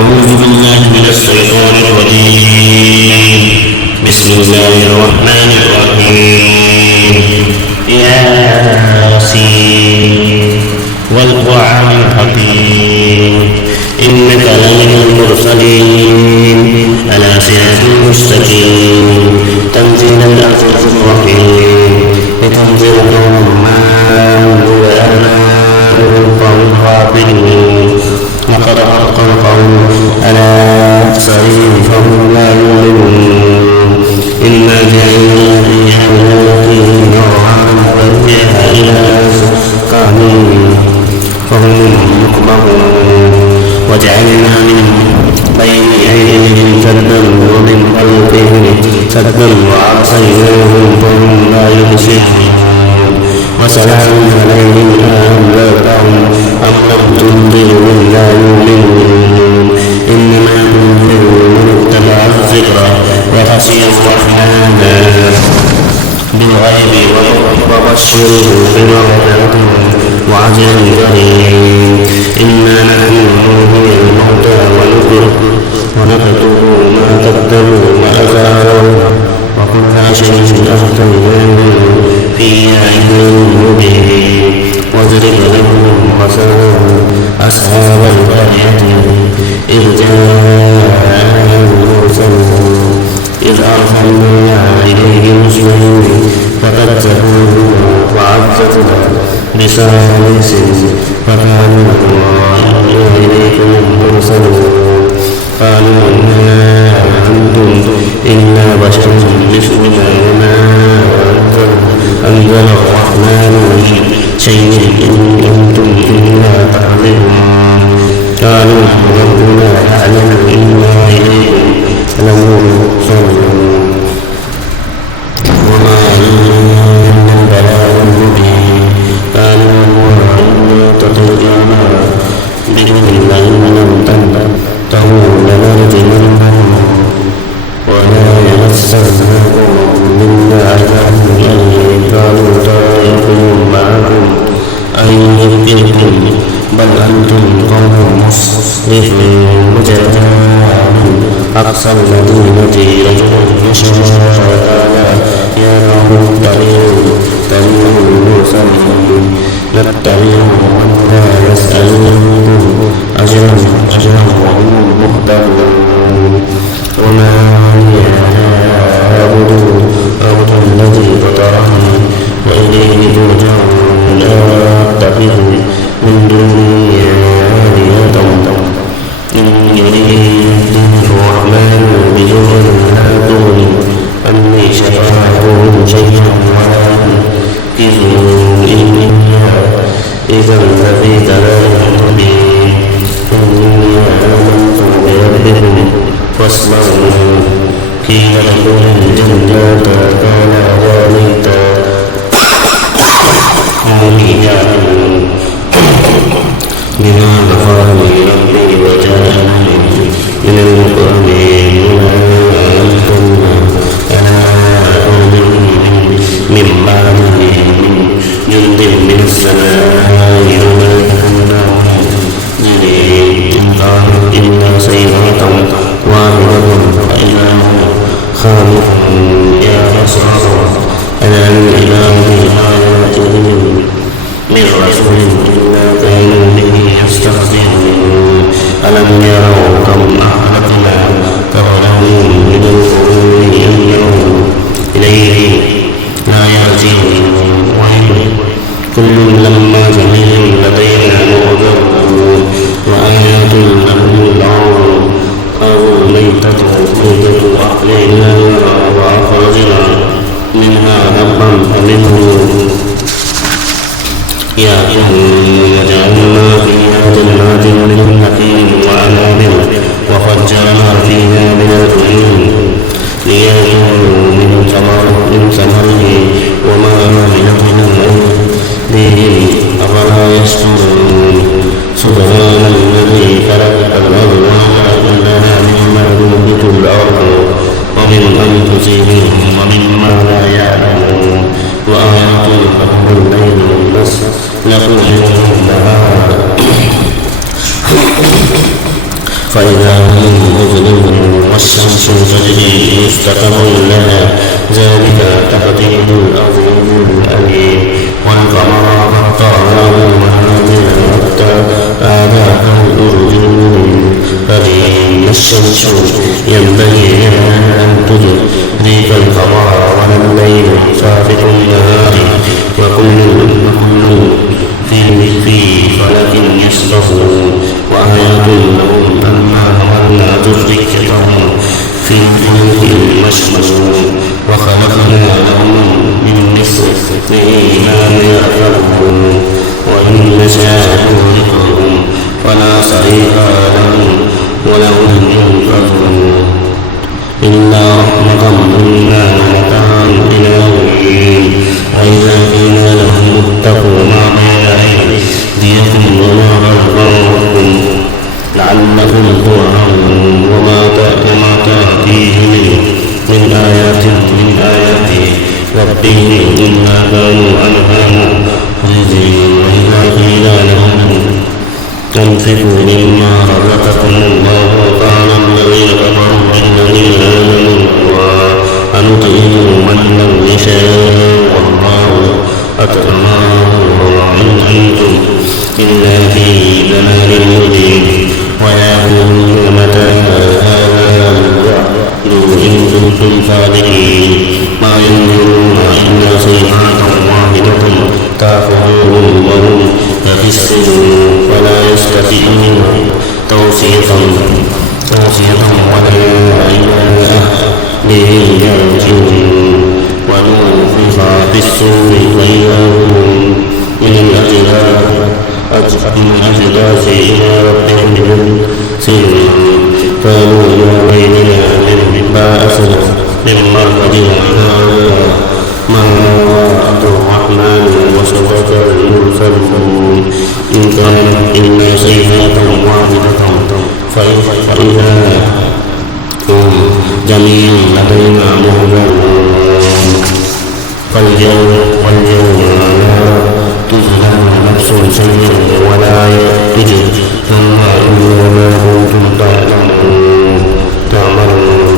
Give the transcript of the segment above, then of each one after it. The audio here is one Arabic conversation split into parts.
أعوذ بالله من الشيطان الرجيم. بسم الله الرحمن الرحيم. ياسين والقرآن الحكيم إنك لمن المرسلين على صراط مستقيم تنزيل العزيز الرحيم لتنذر قوما ما أنزل آباؤهم فهم غافلون لقد حق القول على أكثرهم فهم لا يؤمنون إنا جعلنا في أعناقهم أغلالا فهي إلى أذقانهم فهم مقمحون وجعلنا من بين أيديهم سدا ومن خلفهم سدا وأغشيناهم فهم لا يبصرون وسلام عليهم أنذرتهم أم لم تنذرهم لا يؤمنون إنما تنذر من اتبع الذكر وخشي الرحمن بالغيب وبشره بمغفرة وأجر كريم إنا نحن نحيي الموتى ونكتب ما قدموا وآثارهم وكل شيء أحصيناه في إمام مبين واضرب لهم مثلا أصحاب القرية إذ جاء المرسلون إذ أرسلنا إليهم اثنين فكذبوه وعززنا بثالث فقالوا إنا إليكم مرسلون قالوا ما أنتم إلا بشر مثلنا وما أنزل الرحمن من شيء إن أنتم إلا تعلمون قالوا ربنا يعلم إنا إليكم لمرسلون وما علمنا إلا البلاغ المبين قالوا إنا تطيرنا بكم لئن لم تنتهوا لنرجمنكم ولا يمسنكم منا عذاب أليم قالوا طائركم معكم أن يذكركم بل أنتم قوم مسرفون وجاءوا أقصى المدينة رجل يشاء قال يا قوم اتبعوا المرسلين نتبعوا من لا يسألونكم أجرا وهم مهتدون وما أعبد الذي فطرني وإليه ترجعون لا أتخذ من دونه آلهة إن يردني الرحمن بضر لا تغن عني شفاعتهم شيئا ولا ينقذون إني إذا لفي ضلال مبين إني آمنت بربكم فاسمعون قيل ادخل الجنة قال ذلك قومي يعلمون بما غفر لي ربي وجعلني من المكرمين وما أنزلنا على قوم من بعده من جند من السماء وما كنا منزلين إن قالوا إلا صيحة واحدة فإذا هم خامدون يا حسرة على الإله بآياتهم من رسول إلا كانوا به يستهزئون ألم يروا كم أهلكنا قبلهم من القرون ينظرون إليه لا يرجعون وإن كل لما جميع لدينا معذرون وآيات لهم الأرض أو ميتة أحييناها وأخرجنا منها حبا فمنه يأكلون وجعلنا فيها جنات من نخيل وأعناب وفجرنا فيها من العيون ليأكلوا من ثمره وما عملت من أيديهم أفلا يشكرون سبحان الذي خلق الأزواج كلها مما تنبت الأرض ومن أنفسهم ومما لا يعلمون وآيات لهم الليل والنهار فإذا هم مظلمون والشمس تجري مستقر لها ذلك تقدير العزيز العليم والقمر قدرناه منازل حتى عاد كالأرجون فإن الشمس ينبغي لها أن تدرك القمر ولا الليل سابق النهار وكل في فلك يسبحون وآيات لهم أنا حملنا ذريتهم في الفلك المشحون وخلقنا لهم من مثله ما يركبون وإن نشاء نهلكهم فلا صريخ لهم ولهم ينقذون إلا رحمة منا ومتاعا إلى حين وإذا قيل لهم اتقوا ما بين أيديكم وما خلفكم لعلكم ترحمون وما تأتيهم من آيات ربهم إلا كانوا عنها معرضين وإذا قيل لهم أنفقوا مما رزقكم الله قال الذين كفروا للذين آمنوا أنطعم من لو يشاء والله أطعمه إن أنتم إلا في ضلال مبين ويقولون متى هذا الوعد إن كنتم صادقين ما ينظرون إلا صيحة واحدة تأخذهم وهم يخسرون ولا يستطيعون توصية ولا إلى أهلهم يرجعون ونفخ في الصور فإذا هم من الأجداث إلى ربهم ينسلون قالوا يا ويلنا بعثنا من مرقدنا ما وعد الرحمن وصدق المرسلون إن كانت إلا صيحة واحدة فإذا هم جميع لدينا محضرون واليوم لا تظلم نفس شيئا ولا يجزى إلا ما كنتم تعملون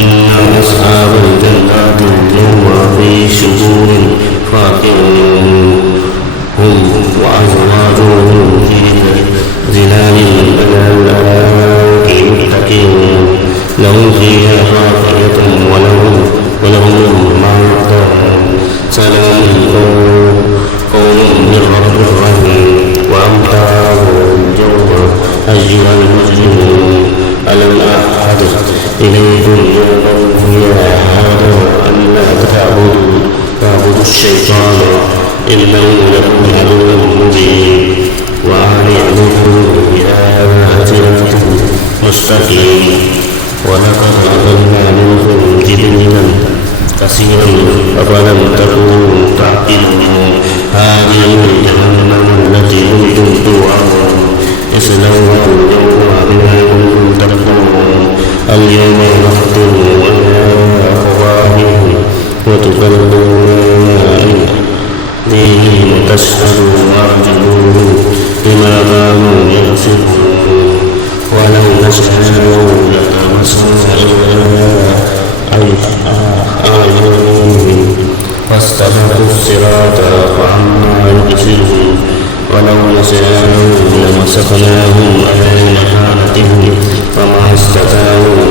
إن أصحاب الجنات اليوم في شرور فاكهون هم وأزواجهم في ظلال على الأرائك متكئون لهم فيها فاكهة ولهم ما يدعون سلام قول من رب رحيم وأمطار الجو أيها المسلمون ألم أعهد إليكم يا هذا أن لا تعبدوا الشيطان إنه لكم عدو مبين وأن اعبدوه بآيات مستقيم ولقد أضلنا منكم جبلا كثيرا أفلم تكونوا تعقلون هذه جهنم التي كنتم توعدون اصلوها اليوم بما كنتم تكفرون اليوم نختم على أفواههم وتكلمنا أيديهم وتشهد أرجلهم بما كانوا يكسبون ولو نشاء لطمسنا أعينهم فاستبقوا الصراط فعما يبصرون ولو نشاء لمسخناهم على مكانتهم فما استطاعوا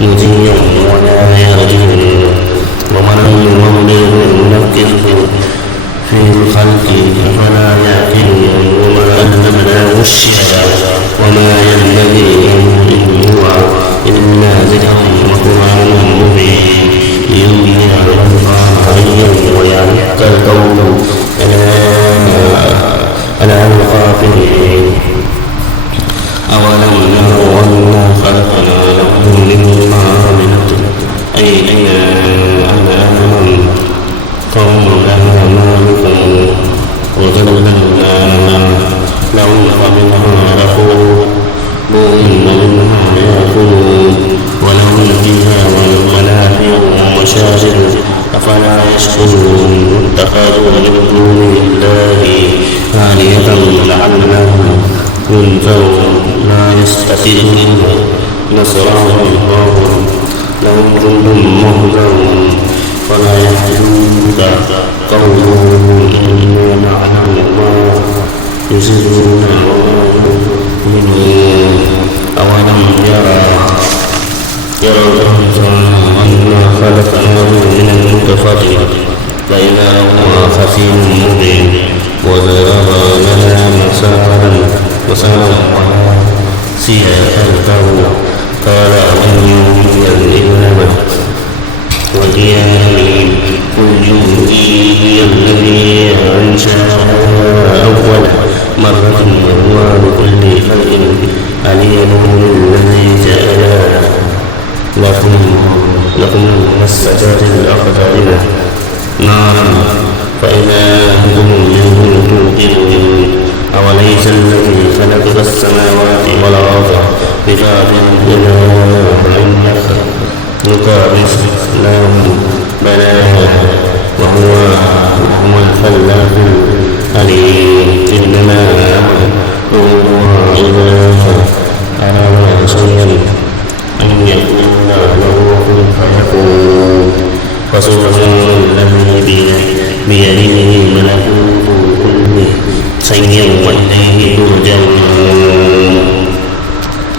مضيا ولا يرجعون ومن ننكره في الخلق أفلا يعقلون وما علمناه الشعر وما ينبغي له إن هو إلا ذكر وقرآن مبين لينذر الله حيا ويعلق القول على الغافلين أولم يروا أنا خلقنا لهم مما عملت أيدينا أنعاما قوم لها مالكون وذللنا لهم فمنها ركوب ومنها يأكلون ولهم فيها منافع ومشارب أفلا يشكرون اتخذوا من دون الله آلهة لعلهم ينذرون لا يستترون نصره الله لهم جند مهزمون ولا يحزنك قولهم إنا نعلم ما يسرون وما يؤمنون أولم يروا أنا خلقناه من النطفة فإذا هو خصيم مبين وضرب لنا مثلا ونسيه قال من يحيي العظام وهي رميم قل يحييها الذي أنشأها أول مرة وهو بكل خلق عليم الذي جعل لكم من الشجر الأخضر نارا فإذا أنتم منه توقدون أوليس الذي خلق السماوات والأرض بقادر على أن يخلق مثلهم بلى